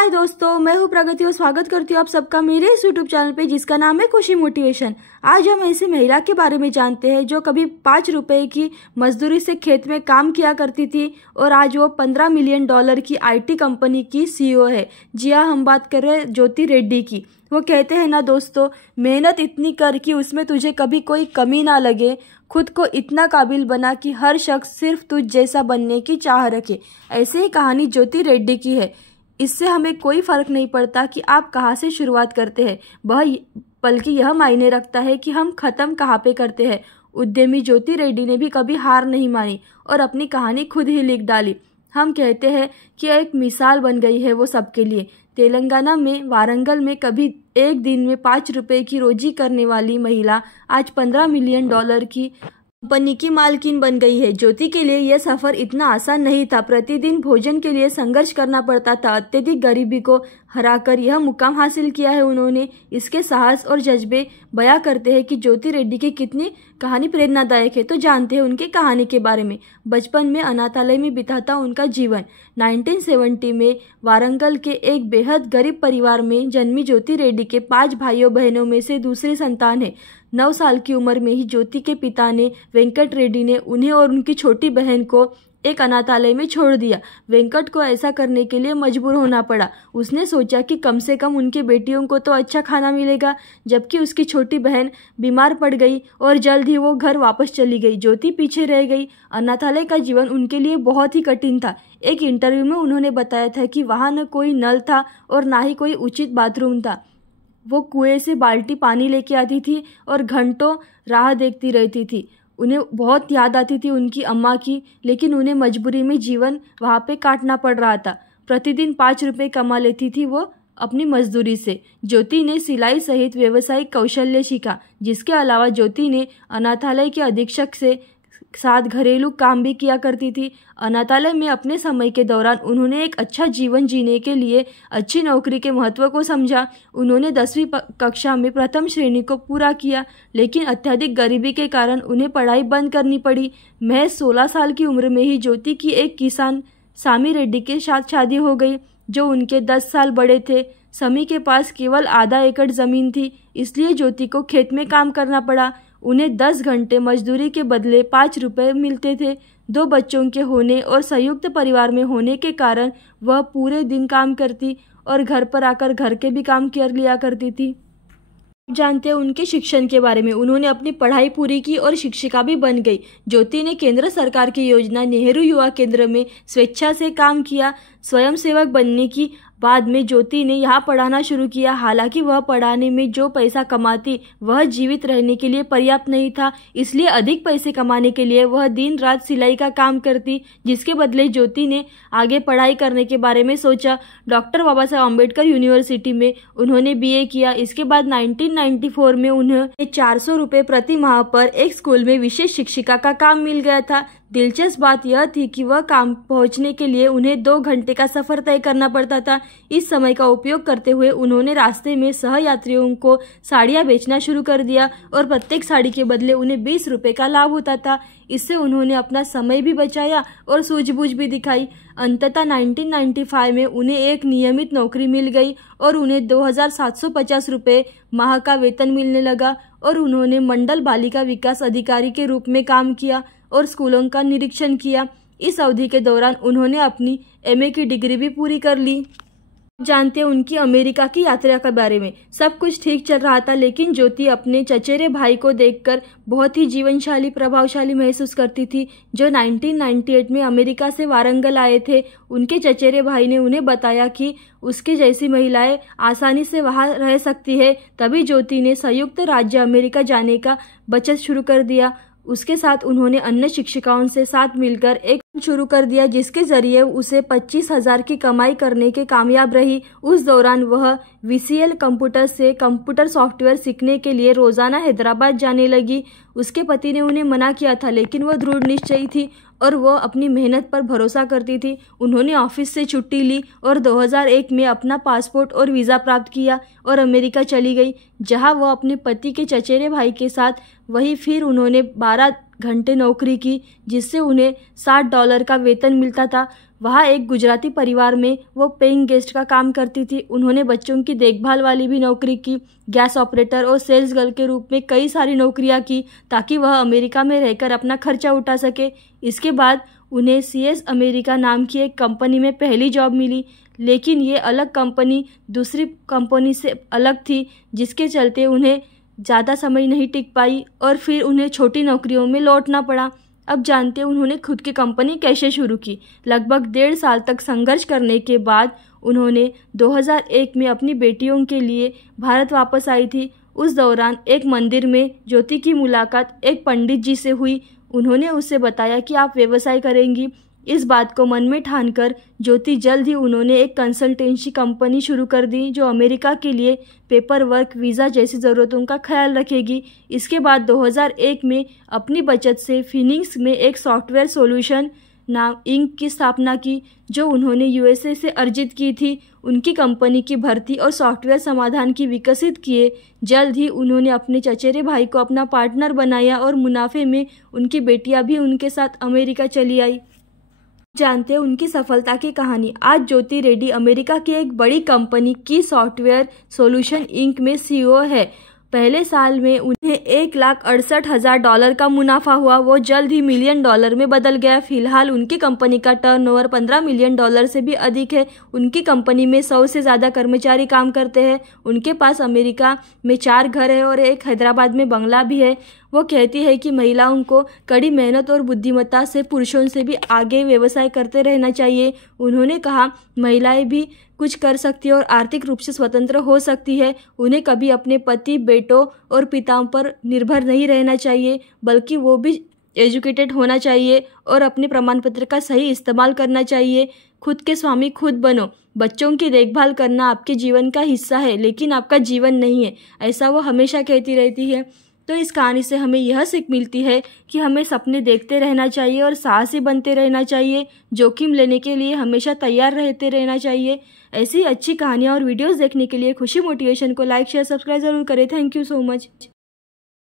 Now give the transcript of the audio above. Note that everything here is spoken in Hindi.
हाय दोस्तों, मैं हूँ प्रगति और स्वागत करती हूँ आप सबका मेरे इस यूट्यूब चैनल पे जिसका नाम है खुशी मोटिवेशन। आज हम ऐसी महिला के बारे में जानते हैं जो कभी 5 रुपए की मजदूरी से खेत में काम किया करती थी और आज वो 15 मिलियन डॉलर की आईटी कंपनी की सीईओ है। जी हाँ, हम बात कर रहे हैं ज्योति रेड्डी की। वो कहते हैं ना दोस्तों, मेहनत इतनी कर कि उसमें तुझे कभी कोई कमी ना लगे, खुद को इतना काबिल बना कि हर शख्स सिर्फ तुझ जैसा बनने की चाह रखे। ऐसे ही कहानी ज्योति रेड्डी की है। इससे हमें कोई फर्क नहीं पड़ता कि आप कहाँ से शुरुआत करते हैं, बल्कि यह मायने रखता है कि हम खत्म कहाँ पे करते हैं। उद्यमी ज्योति रेड्डी ने भी कभी हार नहीं मानी और अपनी कहानी खुद ही लिख डाली। हम कहते हैं कि एक मिसाल बन गई है वो सबके लिए। तेलंगाना में वारंगल में कभी एक दिन में 5 रुपए की रोजी करने वाली महिला आज 15 मिलियन डॉलर की कंपनी की मालकिन बन गई है। ज्योति के लिए यह सफर इतना आसान नहीं था। प्रतिदिन भोजन के लिए संघर्ष करना पड़ता था। अत्यधिक गरीबी को हराकर यह मुकाम हासिल किया है उन्होंने। इसके साहस और जज्बे बयां करते हैं कि ज्योति रेड्डी की कितनी कहानी प्रेरणादायक है। तो जानते हैं उनकी कहानी के बारे में। बचपन में अनाथालय में बिताता उनका जीवन। 1970 में वारंगल के एक बेहद गरीब परिवार में जन्मी ज्योति रेड्डी के 5 भाइयों बहनों में से दूसरी संतान है। 9 साल की उम्र में ही ज्योति के पिता ने वेंकट रेड्डी ने उन्हें और उनकी छोटी बहन को एक अनाथालय में छोड़ दिया। वेंकट को ऐसा करने के लिए मजबूर होना पड़ा। उसने सोचा कि कम से कम उनकी बेटियों को तो अच्छा खाना मिलेगा, जबकि उसकी छोटी बहन बीमार पड़ गई और जल्द ही वो घर वापस चली गई। ज्योति पीछे रह गई। अनाथालय का जीवन उनके लिए बहुत ही कठिन था। एक इंटरव्यू में उन्होंने बताया था कि वहाँ न कोई नल था और ना ही कोई उचित बाथरूम था। वो कुएं से बाल्टी पानी लेके आती थी और घंटों राह देखती रहती थी। उन्हें बहुत याद आती थी उनकी अम्मा की, लेकिन उन्हें मजबूरी में जीवन वहाँ पे काटना पड़ रहा था। प्रतिदिन 5 रुपए कमा लेती थी वो अपनी मजदूरी से। ज्योति ने सिलाई सहित व्यावसायिक कौशल्य सीखा। जिसके अलावा ज्योति ने अनाथालय के अधीक्षक से साथ घरेलू काम भी किया करती थी। अनाथालय में अपने समय के दौरान उन्होंने एक अच्छा जीवन जीने के लिए अच्छी नौकरी के महत्व को समझा। उन्होंने 10वीं कक्षा में प्रथम श्रेणी को पूरा किया, लेकिन अत्यधिक गरीबी के कारण उन्हें पढ़ाई बंद करनी पड़ी। महज 16 साल की उम्र में ही ज्योति की एक किसान सामी रेड्डी के साथ शादी हो गई, जो उनके 10 साल बड़े थे। समी के पास केवल आधा एकड़ जमीन थी, इसलिए ज्योति को खेत में काम करना पड़ा। उन्हें 10 घंटे मजदूरी के बदले 5 रुपए मिलते थे। 2 बच्चों के होने और संयुक्त परिवार में होने के कारण वह पूरे दिन काम करती और घर पर आकर घर के भी काम कर लिया करती थी। जानते हैं उनके शिक्षण के बारे में। उन्होंने अपनी पढ़ाई पूरी की और शिक्षिका भी बन गई। ज्योति ने केंद्र सरकार की योजना नेहरू युवा केंद्र में स्वेच्छा से काम किया। स्वयंसेवक बनने की बाद में ज्योति ने यहाँ पढ़ाना शुरू किया। हालांकि वह पढ़ाने में जो पैसा कमाती वह जीवित रहने के लिए पर्याप्त नहीं था, इसलिए अधिक पैसे कमाने के लिए वह दिन रात सिलाई का काम करती। जिसके बदले ज्योति ने आगे पढ़ाई करने के बारे में सोचा। डॉक्टर बाबा साहेब अम्बेडकर यूनिवर्सिटी में उन्होंने BA किया। इसके बाद 1994 में उन्हें 400 रुपये प्रति माह पर एक स्कूल में विशेष शिक्षिका का काम मिल गया था। दिलचस्प बात यह थी कि वह काम पहुंचने के लिए उन्हें 2 घंटे का सफर तय करना पड़ता था। इस समय का उपयोग करते हुए उन्होंने रास्ते में सहयात्रियों को साड़ियां बेचना शुरू कर दिया और प्रत्येक साड़ी के बदले उन्हें 20 रुपए का लाभ होता था। इससे उन्होंने अपना समय भी बचाया और सूझबूझ भी दिखाई। अंततः 1995 में उन्हें एक नियमित नौकरी मिल गई और उन्हें 2750 रुपये माह का वेतन मिलने लगा और उन्होंने मंडल बालिका विकास अधिकारी के रूप में काम किया और स्कूलों का निरीक्षण किया। इस अवधि के दौरान उन्होंने अपनी MA की डिग्री भी पूरी कर ली। जानते हैं उनकी अमेरिका की यात्रा के बारे में। सब कुछ ठीक चल रहा था, लेकिन ज्योति अपने चचेरे भाई को देखकर बहुत ही जीवनशाली प्रभावशाली महसूस करती थी, जो 1998 में अमेरिका से वारंगल आए थे। उनके चचेरे भाई ने उन्हें बताया कि उसके जैसी महिलाएं आसानी से वहां रह सकती है। तभी ज्योति ने संयुक्त राज्य अमेरिका जाने का बचत शुरू कर दिया। उसके साथ उन्होंने अन्य शिक्षिकाओं से साथ मिलकर एक शुरू कर दिया, जिसके जरिए उसे 25,000 की कमाई करने के कामयाब रही। उस दौरान वह VCL कंप्यूटर से कंप्यूटर सॉफ्टवेयर सीखने के लिए रोजाना हैदराबाद जाने लगी। उसके पति ने उन्हें मना किया था, लेकिन वह दृढ़ निश्चयी थी और वह अपनी मेहनत पर भरोसा करती थी। उन्होंने ऑफिस से छुट्टी ली और 2001 में अपना पासपोर्ट और वीज़ा प्राप्त किया और अमेरिका चली गई, जहां वह अपने पति के चचेरे भाई के साथ वहीं फिर उन्होंने 12 घंटे नौकरी की, जिससे उन्हें $60 का वेतन मिलता था। वहाँ एक गुजराती परिवार में वो पेइंग गेस्ट का काम करती थी। उन्होंने बच्चों की देखभाल वाली भी नौकरी की, गैस ऑपरेटर और सेल्स गर्ल के रूप में कई सारी नौकरियां की ताकि वह अमेरिका में रहकर अपना खर्चा उठा सके। इसके बाद उन्हें CS अमेरिका नाम की एक कंपनी में पहली जॉब मिली, लेकिन ये अलग कंपनी दूसरी कंपनी से अलग थी, जिसके चलते उन्हें ज़्यादा समय नहीं टिक पाई और फिर उन्हें छोटी नौकरियों में लौटना पड़ा। अब जानते हैं उन्होंने खुद की कंपनी कैसे शुरू की। लगभग 1.5 साल तक संघर्ष करने के बाद उन्होंने 2001 में अपनी बेटियों के लिए भारत वापस आई थी। उस दौरान एक मंदिर में ज्योति की मुलाकात एक पंडित जी से हुई। उन्होंने उससे बताया कि आप व्यवसाय करेंगी। इस बात को मन में ठानकर ज्योति जल्द ही उन्होंने एक कंसल्टेंसी कंपनी शुरू कर दी, जो अमेरिका के लिए पेपर वर्क, वीज़ा जैसी ज़रूरतों का ख्याल रखेगी। इसके बाद 2001 में अपनी बचत से फिनिक्स में एक सॉफ्टवेयर सॉल्यूशन नाम इंक की स्थापना की, जो उन्होंने USA से अर्जित की थी। उनकी कंपनी की भर्ती और सॉफ्टवेयर समाधान की विकसित किए। जल्द ही उन्होंने अपने चचेरे भाई को अपना पार्टनर बनाया और मुनाफे में उनकी बेटियां भी उनके साथ अमेरिका चली आई। जानते हैं उनकी सफलता की कहानी। आज ज्योति रेड्डी अमेरिका की एक बड़ी कंपनी की सॉफ्टवेयर सॉल्यूशन इंक में CEO है। पहले साल में उन्हें $1,68,000 का मुनाफा हुआ। वो जल्द ही $1 मिलियन में बदल गया। फिलहाल उनकी कंपनी का टर्नओवर $15 मिलियन से भी अधिक है। उनकी कंपनी में 100 से ज़्यादा कर्मचारी काम करते हैं। उनके पास अमेरिका में 4 घर है और एक हैदराबाद में बंगला भी है। वो कहती है कि महिलाओं को कड़ी मेहनत और बुद्धिमत्ता से पुरुषों से भी आगे व्यवसाय करते रहना चाहिए। उन्होंने कहा, महिलाएं भी कुछ कर सकती है और आर्थिक रूप से स्वतंत्र हो सकती है। उन्हें कभी अपने पति, बेटों और पिताओं पर निर्भर नहीं रहना चाहिए, बल्कि वो भी एजुकेटेड होना चाहिए और अपने प्रमाण पत्र का सही इस्तेमाल करना चाहिए। खुद के स्वामी खुद बनो। बच्चों की देखभाल करना आपके जीवन का हिस्सा है, लेकिन आपका जीवन नहीं है, ऐसा वो हमेशा कहती रहती है। तो इस कहानी से हमें यह सीख मिलती है कि हमें सपने देखते रहना चाहिए और साहसी बनते रहना चाहिए। जोखिम लेने के लिए हमेशा तैयार रहते रहना चाहिए। ऐसी अच्छी कहानियाँ और वीडियोस देखने के लिए खुशी मोटिवेशन को लाइक, शेयर, सब्सक्राइब जरूर करें। Thank you so much.